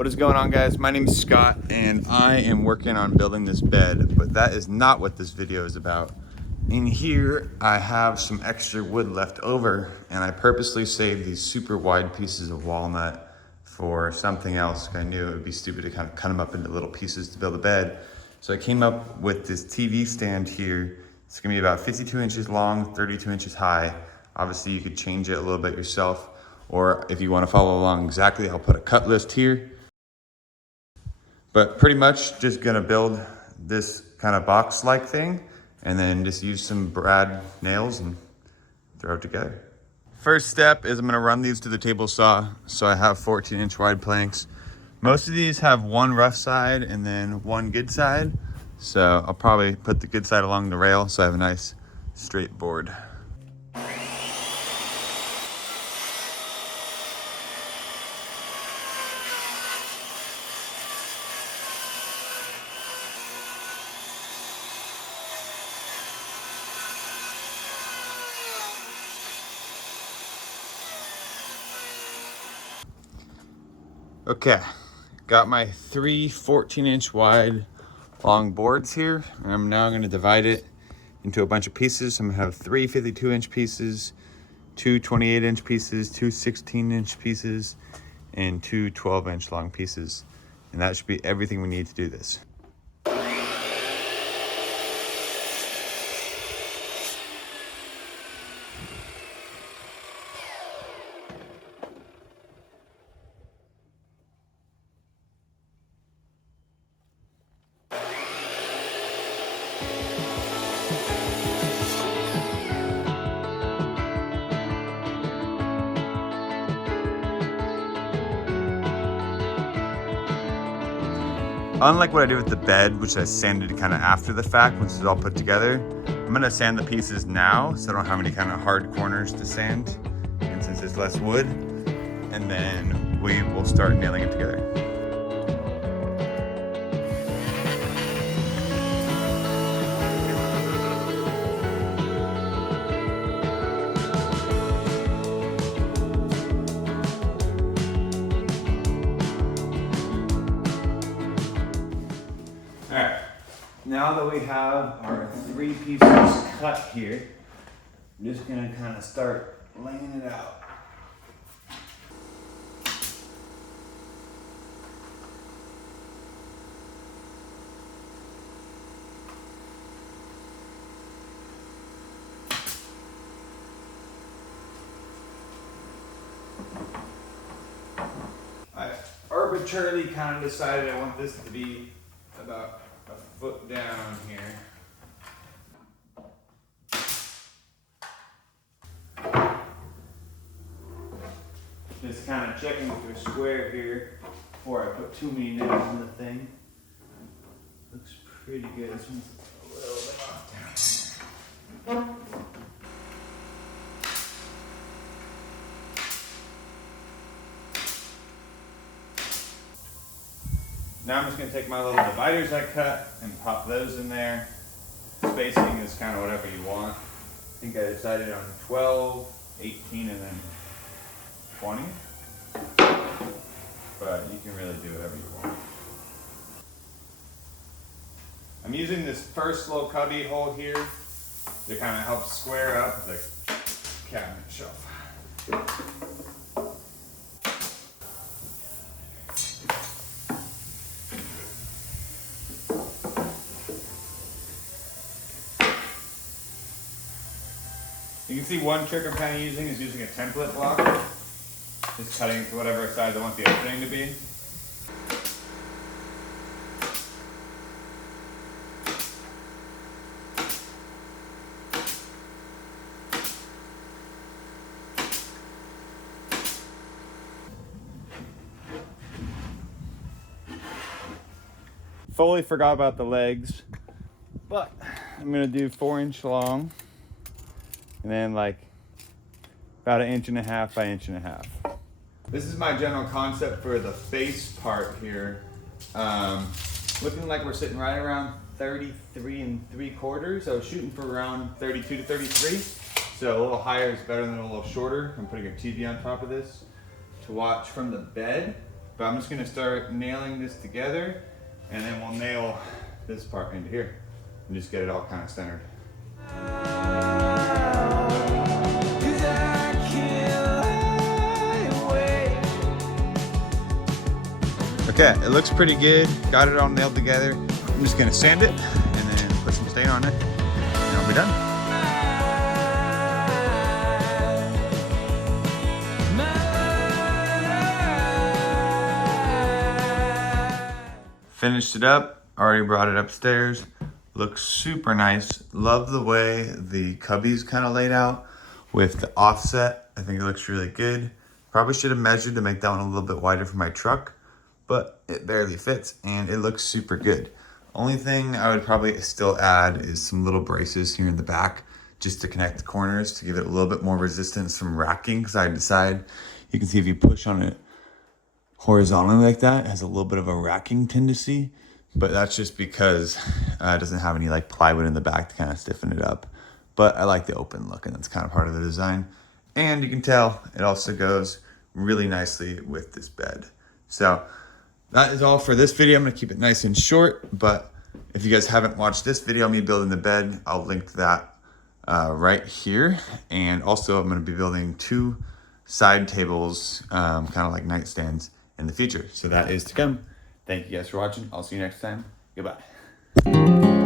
What is going on, guys? My name is Scott and I am working on building this bed, but that is not what this video is about. In here, I have some extra wood left over and I purposely saved these super wide pieces of walnut for something else. I knew it would be stupid to kind of cut them up into little pieces to build a bed. So I came up with this TV stand here. It's gonna be about 52 inches long, 32 inches high. Obviously you could change it a little bit yourself, or if you wanna follow along exactly, I'll put a cut list here. But pretty much just gonna build this kind of box-like thing and then just use some brad nails and throw it together. First step is I'm gonna run these to the table saw. So I have 14-inch wide planks. Most of these have one rough side and then one good side. So I'll probably put the good side along the rail so I have a nice straight board. Okay, got my three 14-inch wide long boards here, and I'm now going to divide it into a bunch of pieces. I'm going to have three 52-inch pieces, two 28-inch pieces, two 16-inch pieces, and two 12-inch long pieces. And that should be everything we need to do this. Unlike what I did with the bed, which I sanded kind of after the fact, once it's all put together, I'm gonna sand the pieces now so I don't have any kind of hard corners to sand, and since it's less wood, and then we will start nailing it together. Now that we have our three pieces cut here, I'm just gonna kind of start laying it out. I arbitrarily kind of decided I want this to be about a foot down here. Just kind of checking through square here before I put too many nails in the thing. Looks pretty good. This one's a little bit off down. Now I'm just going to take my little dividers I cut and pop those in there. Spacing is kind of whatever you want. I think I decided on 12, 18, and then 20. But you can really do whatever you want. I'm using this first little cubby hole here to kind of help square up the cabinet shelf. You can see one trick I'm kind of using is using a template block. Just cutting to whatever size I want the opening to be. Fully forgot about the legs, but I'm gonna do 4-inch long. And then like about 1.5 inches by 1.5 inches. This is my general concept for the face part here. Looking like we're sitting right around 33 3/4. I was shooting for around 32 to 33. So a little higher is better than a little shorter. I'm putting a TV on top of this to watch from the bed. But I'm just gonna start nailing this together, and then we'll nail this part into here and just get it all kind of centered. Okay, it looks pretty good. Got it all nailed together. I'm just gonna sand it and then put some stain on it, and I'll be done. Finished it up, already brought it upstairs. Looks super nice. Love the way the cubbies kind of laid out with the offset. I think it looks really good. Probably should have measured to make that one a little bit wider for my truck, but it barely fits and it looks super good. Only thing I would probably still add is some little braces here in the back just to connect the corners to give it a little bit more resistance from racking, because I decide, you can see if you push on it horizontally like that, it has a little bit of a racking tendency, but that's just because it doesn't have any like plywood in the back to kind of stiffen it up. But I like the open look, and that's kind of part of the design. And you can tell it also goes really nicely with this bed. So that is all for this video. I'm gonna keep it nice and short, but if you guys haven't watched this video, me building the bed, I'll link that right here. And also I'm gonna be building 2 side tables, kind of like nightstands in the future. So that is to come. Thank you guys for watching. I'll see you next time. Goodbye.